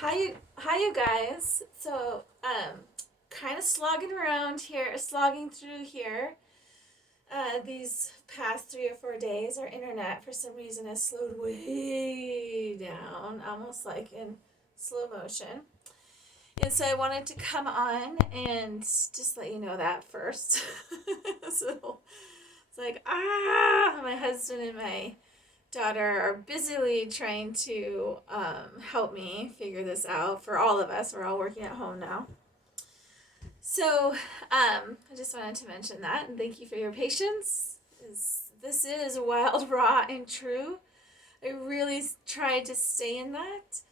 Hi, you guys. Kind of slogging through here. These past 3 or 4 days, our internet for some reason has slowed way down, almost like in slow motion. And so I wanted to come on and just let you know that first. So it's like, my husband and my daughter are busily trying to help me figure this out for all of us. We're all working at home now. So I just wanted to mention that and thank you for your patience. This is wild, raw, and true. I really tried to stay in that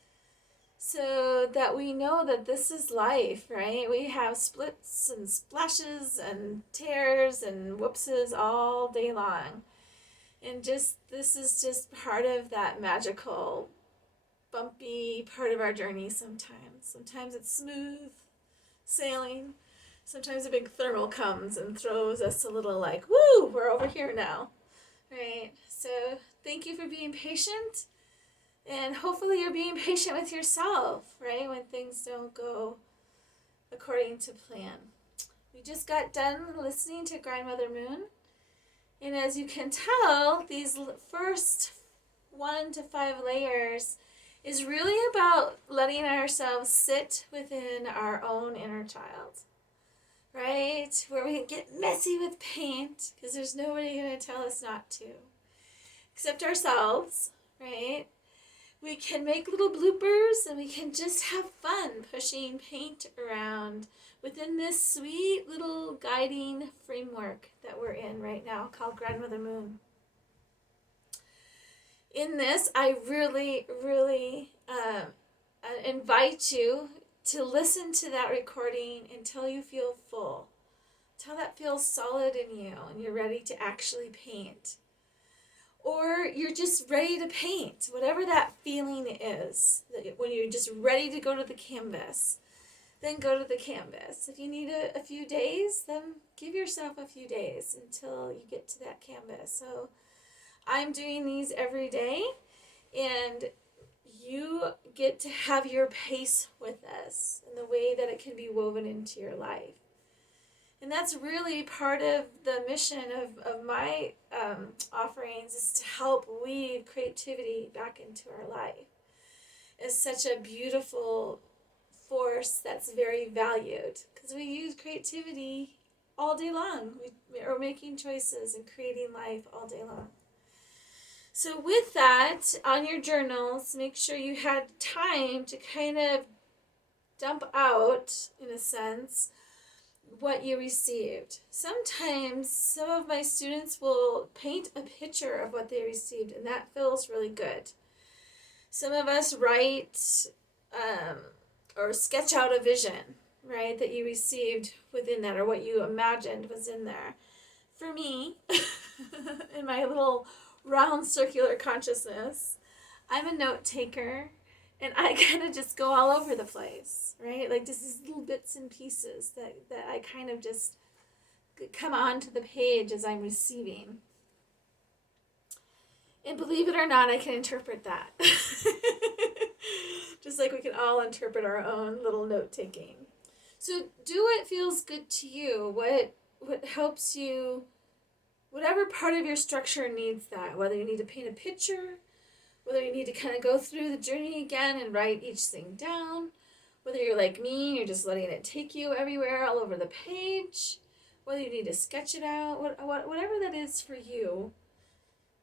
so that we know that this is life, right? We have splits and splashes and tears and whoopses all day long. And just this is just part of that magical, bumpy part of our journey sometimes. Sometimes it's smooth sailing. Sometimes a big thermal comes and throws us a little like, woo, we're over here now. Right? So thank you for being patient. And hopefully you're being patient with yourself, right? When things don't go according to plan. We just got done listening to Grandmother Moon. And as you can tell, these first 1 to 5 layers is really about letting ourselves sit within our own inner child, right? Where we can get messy with paint because there's nobody going to tell us not to, except ourselves, right? We can make little bloopers and we can just have fun pushing paint around within this sweet little guiding framework that we're in right now called Grandmother Moon. In this, I really invite you to listen to that recording until you feel full, until that feels solid in you and you're ready to actually paint. Or you're just ready to paint, whatever that feeling is, when you're just ready to go to the canvas, then go to the canvas. If you need a few days, then give yourself a few days until you get to that canvas. So I'm doing these every day, and you get to have your pace with this in the way that it can be woven into your life. And that's really part of the mission of my offerings, is to help weave creativity back into our life. It's such a beautiful force that's very valued because we use creativity all day long. We are making choices and creating life all day long. So with that, on your journals, make sure you had time to kind of dump out, in a sense, what you received. Sometimes some of my students will paint a picture of what they received, and that feels really good. Some of us write or sketch out a vision, right, that you received within that, or what you imagined was in there. For me, in my little round circular consciousness, I'm a note taker and I kind of just go all over the place, right? Like just these little bits and pieces that I kind of just come onto the page as I'm receiving. And believe it or not, I can interpret that. Just like we can all interpret our own little note taking. So do what feels good to you. What helps you, whatever part of your structure needs that, whether you need to paint a picture, whether you need to kind of go through the journey again and write each thing down, whether you're like me, you're just letting it take you everywhere, all over the page, whether you need to sketch it out, whatever that is for you,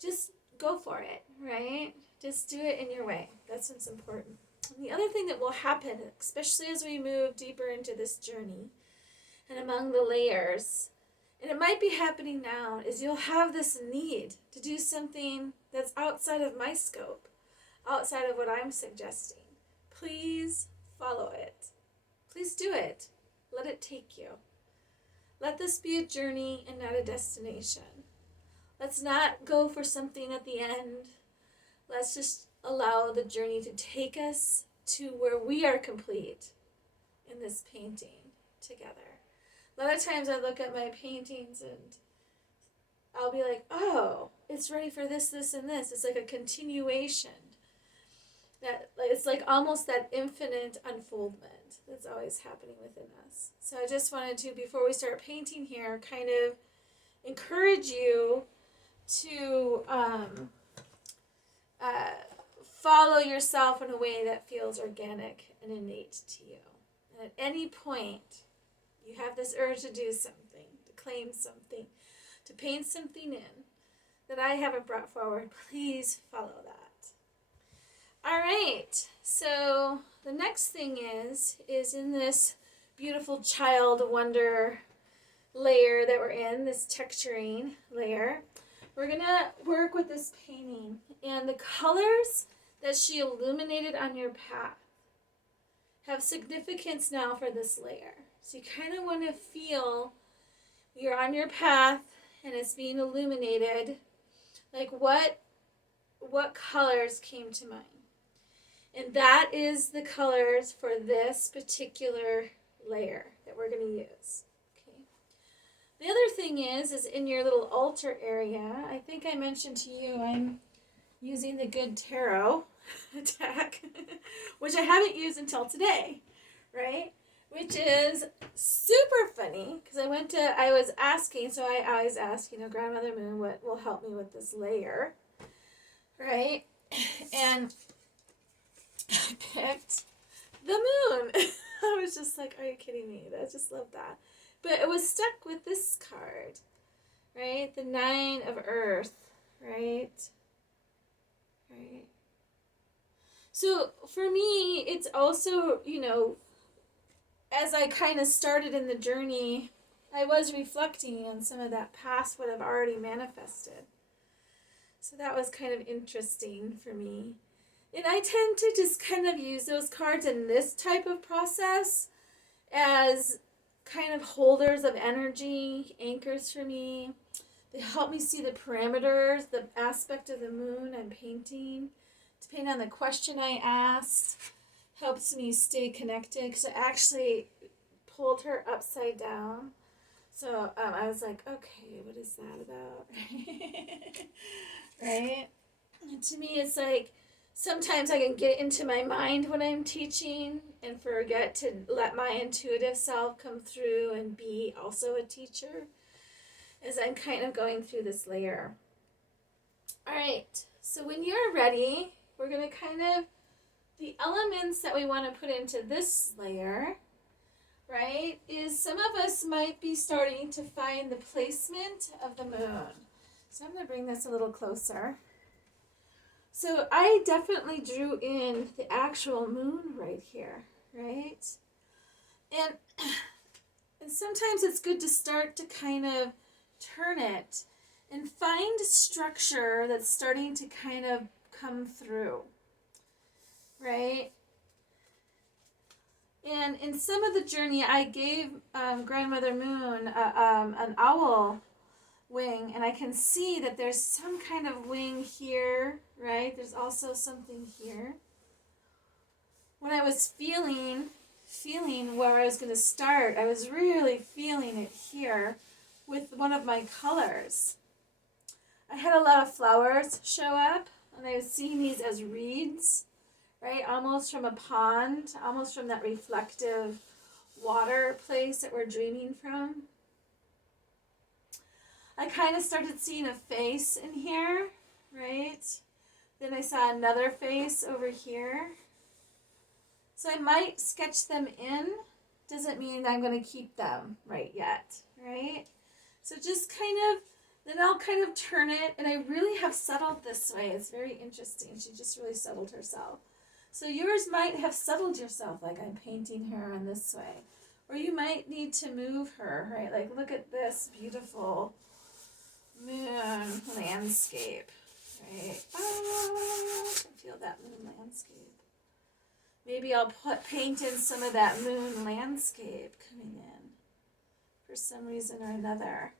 just go for it, right? Just do it in your way. That's what's important. And the other thing that will happen, especially as we move deeper into this journey and among the layers, and it might be happening now, is you'll have this need to do something that's outside of my scope, outside of what I'm suggesting. Please follow it. Please do it. Let it take you. Let this be a journey and not a destination. Let's not go for something at the end. Let's just allow the journey to take us to where we are complete in this painting together. A lot of times I look at my paintings and I'll be like, oh, it's ready for this, this, and this. It's like a continuation. that it's like almost that infinite unfoldment that's always happening within us. So I just wanted to, before we start painting here, kind of encourage you to uh, follow yourself in a way that feels organic and innate to you. And at any point, you have this urge to do something, to claim something, to paint something in that I haven't brought forward, please follow that. All right, so the next thing is in this beautiful child wonder layer that we're in, this texturing layer, we're gonna work with this painting and the colors that she illuminated on your path have significance now for this layer. So you kind of want to feel you're on your path and it's being illuminated. Like what colors came to mind? And that is the colors for this particular layer that we're going to use. Okay. The other thing is in your little altar area, I think I mentioned to you I'm using the Good Tarot deck, which I haven't used until today, right? Which is super funny because I was asking, so I always ask, Grandmother Moon, what will help me with this layer, right? And I picked the moon. I was just like, are you kidding me? I just love that. But it was stuck with this card, right? The 9 of Earth, right? Right. So for me, it's also, as I kind of started in the journey, I was reflecting on some of that past, what I've already manifested. So that was kind of interesting for me. And I tend to just kind of use those cards in this type of process as kind of holders of energy, anchors for me. They help me see the parameters, the aspect of the moon I'm painting. Depending on the question I asked, helps me stay connected because I actually pulled her upside down. So I was like, okay, what is that about? Right? And to me, it's like sometimes I can get into my mind when I'm teaching and forget to let my intuitive self come through and be also a teacher as I'm kind of going through this layer. All right, so when you're ready, we're going to kind of, the elements that we want to put into this layer, right, is some of us might be starting to find the placement of the moon. So I'm going to bring this a little closer. So I definitely drew in the actual moon right here, right? And sometimes it's good to start to kind of turn it and find structure that's starting to kind of come through, right? And in some of the journey, I gave Grandmother Moon an owl wing, and I can see that there's some kind of wing here, right? There's also something here. When I was feeling where I was going to start, I was really feeling it here with one of my colors. I had a lot of flowers show up, and I was seeing these as reeds, right? Almost from a pond, almost from that reflective water place that we're dreaming from. I kind of started seeing a face in here, right? Then I saw another face over here. So I might sketch them in. Doesn't mean I'm going to keep them right yet, right? So just kind of, then I'll kind of turn it, and I really have settled this way. It's very interesting. She just really settled herself. So yours might have settled yourself, like I'm painting her in this way. Or you might need to move her, right? Like look at this beautiful moon landscape, right? Oh, I can feel that moon landscape. Maybe I'll paint in some of that moon landscape coming in for some reason or another.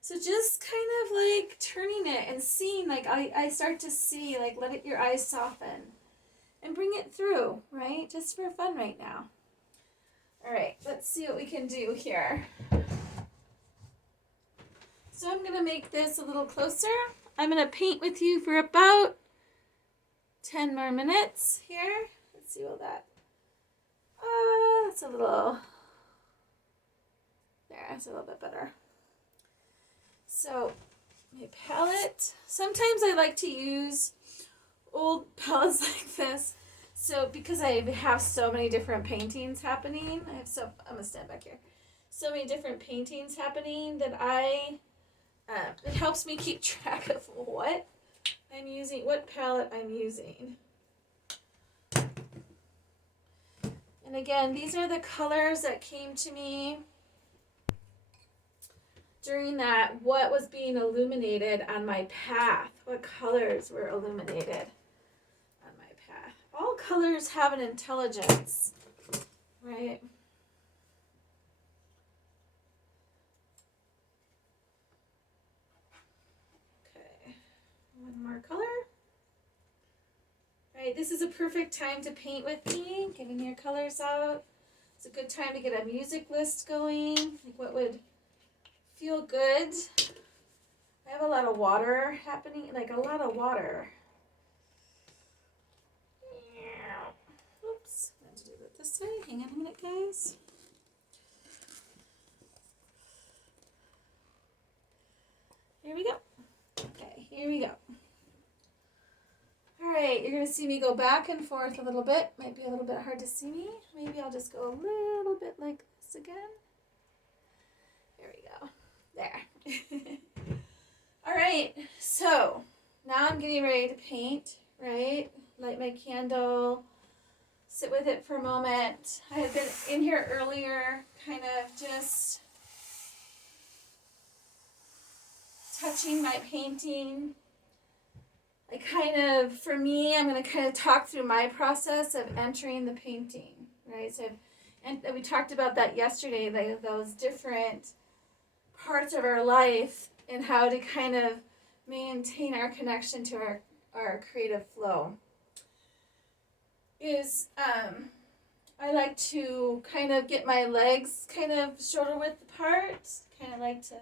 So just kind of like turning it and seeing, like I start to see, like let your eyes soften and bring it through, right? Just for fun right now. All right, let's see what we can do here. So I'm going to make this a little closer. I'm going to paint with you for about 10 more minutes here. Let's see what that, that's a little, there, that's a little bit better. So my palette, sometimes I like to use old palettes like this. So because I have so many different paintings happening, I'm gonna stand back here. So many different paintings happening that it helps me keep track of what I'm using, what palette I'm using. And again, these are the colors that came to me during that, what was being illuminated on my path, what colors were illuminated on my path. All colors have an intelligence, right? Okay, one more color. All right, this is a perfect time to paint with me, getting your colors out. It's a good time to get a music list going, like what would feel good. I have a lot of water happening, like a lot of water. Oops, I have to do it this way. Hang on a minute, guys. Here we go. Okay, here we go. All right, you're going to see me go back and forth a little bit. Might be a little bit hard to see me. Maybe I'll just go a little bit like this again. There we go. There. All right, so now I'm getting ready to paint, right? Light my candle, sit with it for a moment. I had been in here earlier, kind of just touching my painting. For me, I'm going to kind of talk through my process of entering the painting, right? And we talked about that yesterday, those different parts of our life and how to kind of maintain our connection to our creative flow. I like to kind of get my legs kind of shoulder width apart, kind of like to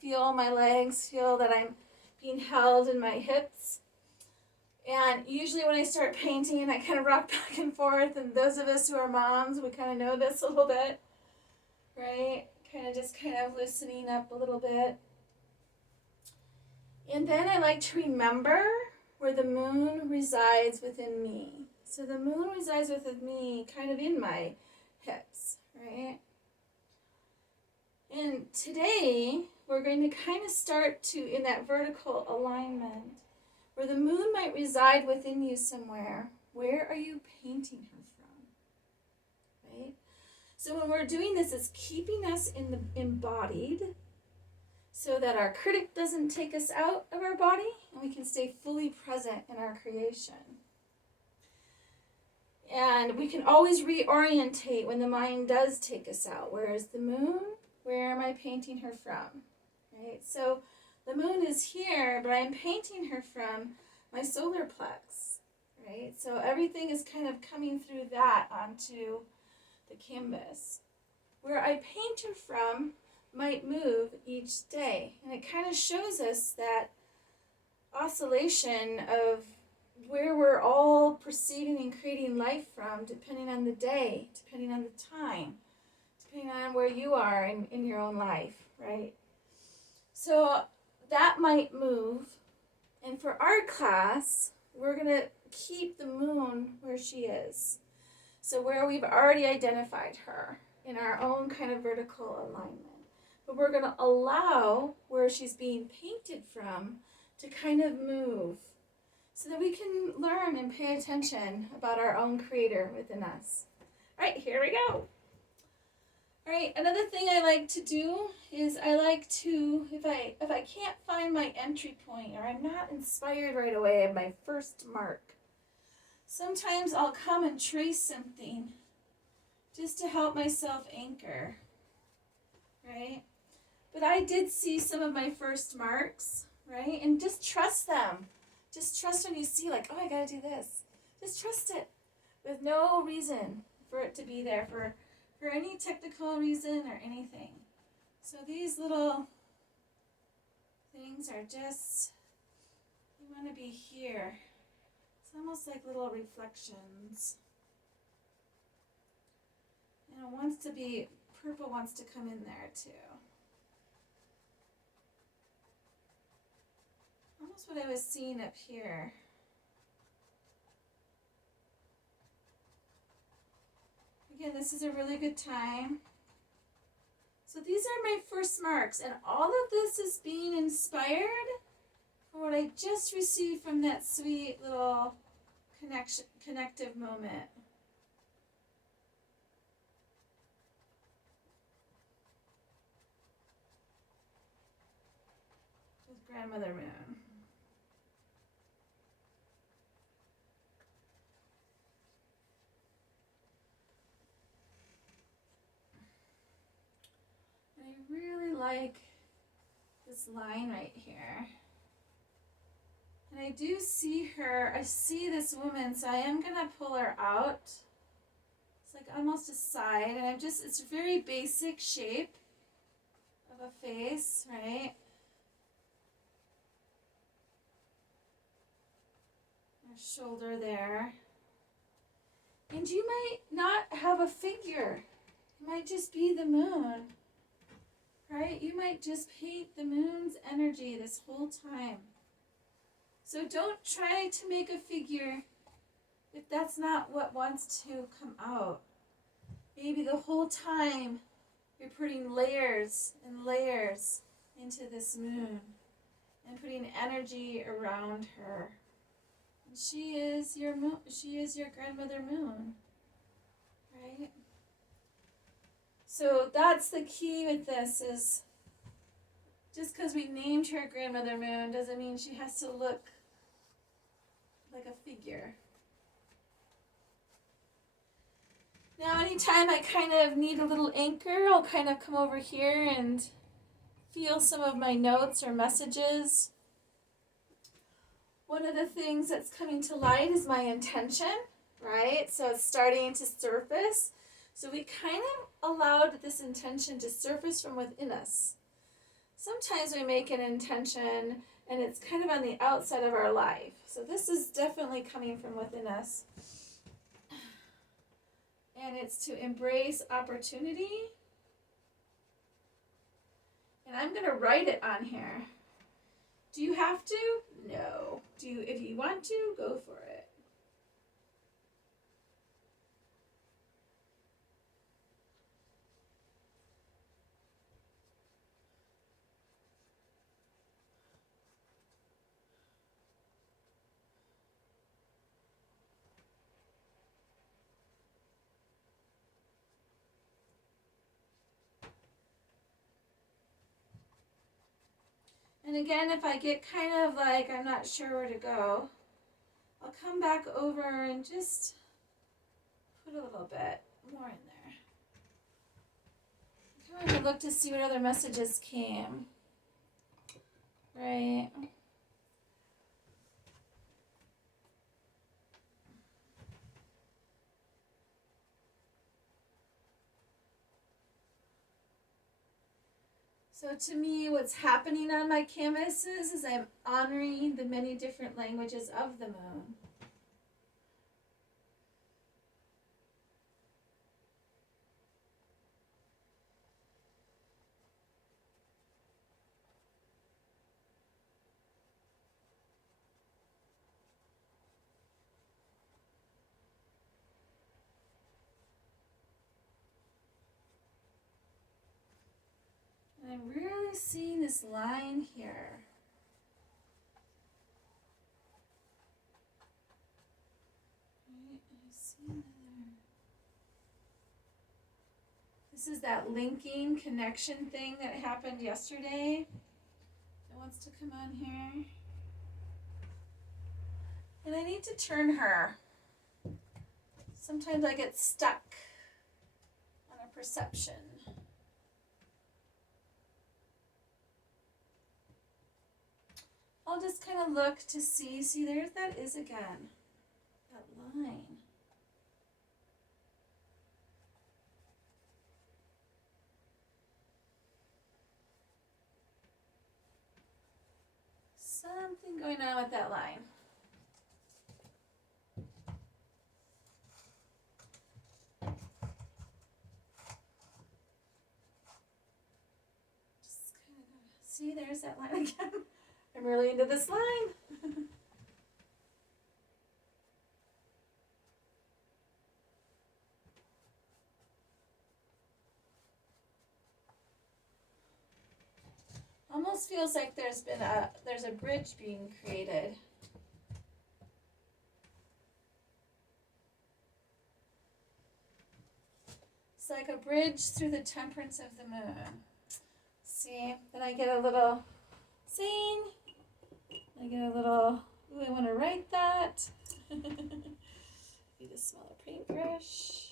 feel my legs, feel that I'm being held in my hips. And usually when I start painting, I kind of rock back and forth, and those of us who are moms, we kind of know this a little bit, right? Kind of loosening up a little bit. And then I like to remember where the moon resides within me. So the moon resides within me, kind of in my hips, right? And today, we're going to kind of start in that vertical alignment, where the moon might reside within you somewhere. Where are you painting her from, right? So when we're doing this, it's keeping us in the embodied, so that our critic doesn't take us out of our body, and we can stay fully present in our creation. And we can always reorientate when the mind does take us out. Where is the moon? Where am I painting her from? Right? So the moon is here, but I'm painting her from my solar plex. Right? So everything is kind of coming through that onto the canvas. Where I paint her from might move each day. And it kind of shows us that oscillation of where we're all perceiving and creating life from, depending on the day, depending on the time, depending on where you are in your own life, right? So that might move. And for our class, we're going to keep the moon where she is. So where we've already identified her in our own kind of vertical alignment. But we're going to allow where she's being painted from to kind of move, so that we can learn and pay attention about our own creator within us. All right, here we go. All right, another thing I like to do is I like to, if I can't find my entry point, or I'm not inspired right away at my first mark, sometimes I'll come and trace something just to help myself anchor, right? But I did see some of my first marks, right? And just trust them. Just trust when you see, like, oh, I gotta do this. Just trust it with no reason for it to be there, for any technical reason or anything. So these little things are just We want to be here. It's almost like little reflections. And it wants to be, purple wants to come in there too. Almost what I was seeing up here. Again, this is a really good time. So these are my first marks, and all of this is being inspired from what I just received from that sweet little connective moment. With Grandmother Moon. I really like this line right here. And I do see her, I see this woman, so I am going to pull her out. It's like almost a side, and it's a very basic shape of a face, right? Her shoulder there. And you might not have a figure. It might just be the moon, right? You might just paint the moon's energy this whole time. So don't try to make a figure if that's not what wants to come out. Maybe the whole time you're putting layers and layers into this moon and putting energy around her. And she is your moon, she is your Grandmother Moon, right? So that's the key with this is just because we named her Grandmother Moon doesn't mean she has to look like a figure. Now anytime I kind of need a little anchor, I'll kind of come over here and feel some of my notes or messages. One of the things that's coming to light is my intention, right? So it's starting to surface. So we kind of allowed this intention to surface from within us. Sometimes we make an intention and it's kind of on the outside of our life. So this is definitely coming from within us. And it's to embrace opportunity. And I'm going to write it on here. Do you have to? No. If you want to, go for it. And again, if I get kind of like I'm not sure where to go, I'll come back over and just put a little bit more in there. I'm going to look to see what other messages came. Right. So to me, what's happening on my canvases is I'm honoring the many different languages of the moon. And I'm really seeing this line here. This is that linking connection thing that happened yesterday. It wants to come on here. And I need to turn her. Sometimes I get stuck on a perception. I'll just kind of look to see. See, there that is again. That line. something going on with that line. Just kind of, see, there's that line again. I'm really into this line. Almost feels like there's a bridge being created. It's like a bridge through the temperance of the moon. See, then I get a little saying. I get a little, ooh, I want to write that. Need a smaller paintbrush.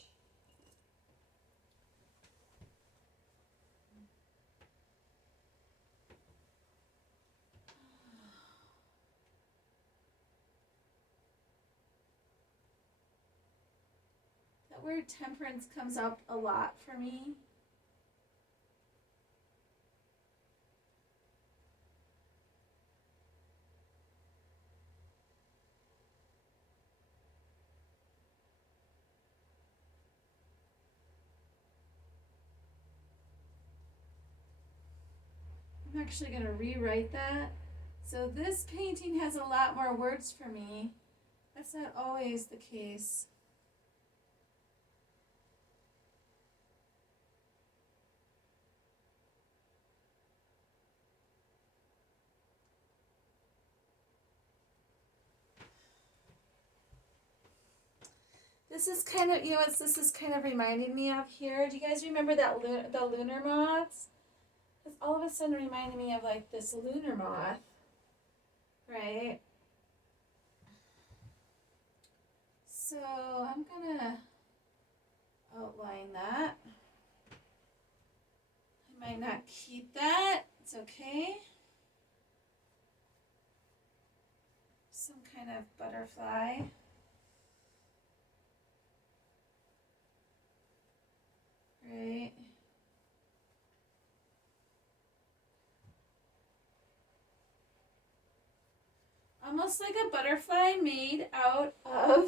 That word temperance comes up a lot for me. I'm actually going to rewrite that. So this painting has a lot more words for me. That's not always the case. This is kind of, you know what this is kind of reminding me of here? Do you guys remember that the lunar moths? It's all of a sudden reminding me of like this lunar moth, right? So I'm gonna outline that. I might not keep that, it's okay. Some kind of butterfly. Right. Almost like a butterfly made out of,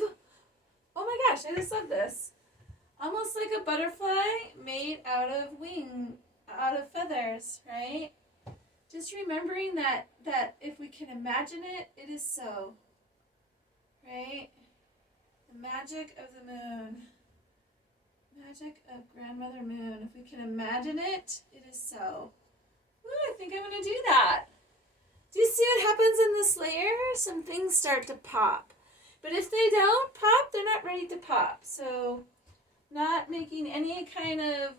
oh my gosh, I just love this. Almost like a butterfly made out of feathers, right? Just remembering that if we can imagine it, it is so. Right? The magic of the moon. Magic of Grandmother Moon. If we can imagine it, it is so. Ooh, I think I'm going to do that. Do you see what happens in this layer? Some things start to pop. But if they don't pop, they're not ready to pop. So, not making any kind of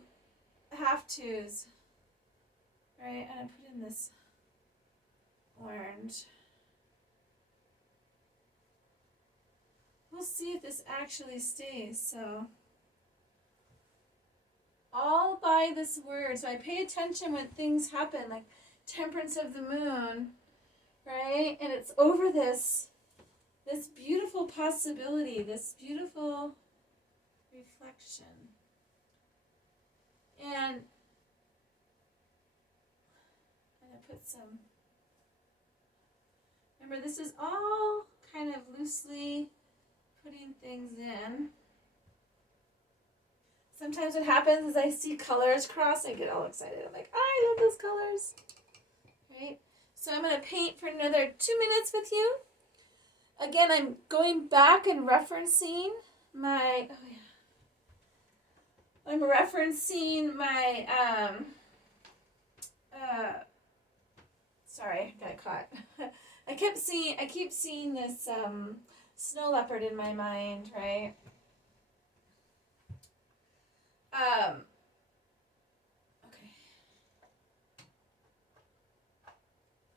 have-tos. Right? I'm going to put in this orange. We'll see if this actually stays. So, all by this word. So I pay attention when things happen, like temperance of the moon, right? And it's over this beautiful possibility, this beautiful reflection. And I'm going to put some, remember this is all kind of loosely putting things in. Sometimes what happens is I see colors cross, I get all excited. I'm like, I love those colors. Right? So I'm going to paint for another 2 minutes with you. Again, I'm going back and referencing my, I'm referencing my, sorry, I got caught. I keep seeing this snow leopard in my mind, right?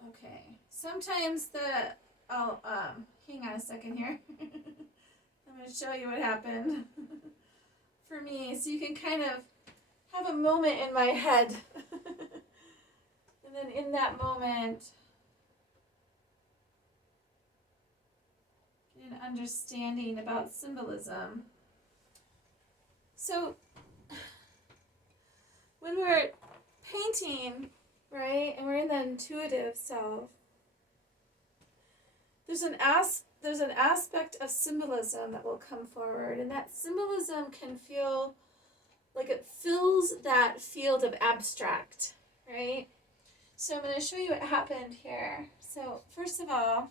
Okay. Sometimes I'll, hang on a second here. I'm going to show you what happened for me so you can kind of have a moment in my head. And then in that moment, get an understanding about symbolism. So, when we're painting, right, and we're in the intuitive self, there's an aspect of symbolism that will come forward, and that symbolism can feel like it fills that field of abstract, right? So I'm going to show you what happened here. So first of all,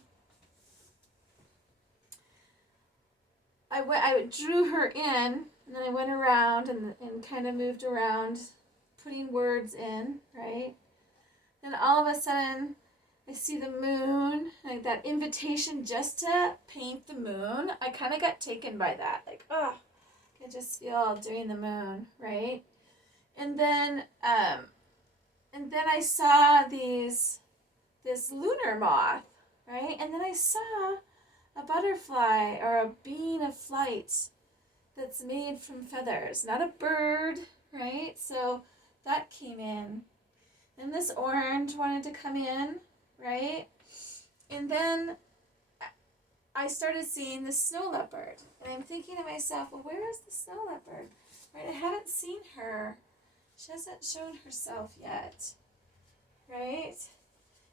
I drew her in, and then I went around and kind of moved around, putting words in, right? Then all of a sudden, I see the moon, like that invitation just to paint the moon. I kind of got taken by that, like, oh, I just feel doing the moon, right? And then I saw this lunar moth, right? And then I saw a butterfly or a being of flight that's made from feathers, not a bird, right? So that came in. And this orange wanted to come in, right? And then I started seeing the snow leopard. And I'm thinking to myself, well, where is the snow leopard? Right? I haven't seen her. She hasn't shown herself yet, right?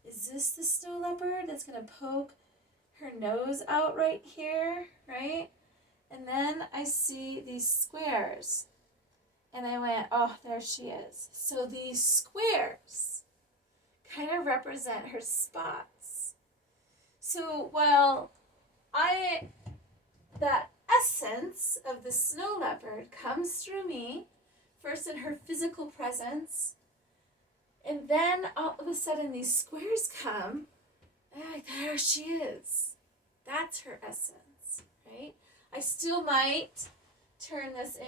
Is this the snow leopard that's going to poke her nose out right here, right? And then I see these squares. And I went, oh, there she is. So these squares kind of represent her spots. So while that essence of the snow leopard comes through me, first in her physical presence, and then all of a sudden these squares come, and I'm like, there she is. That's her essence, right? I still might turn this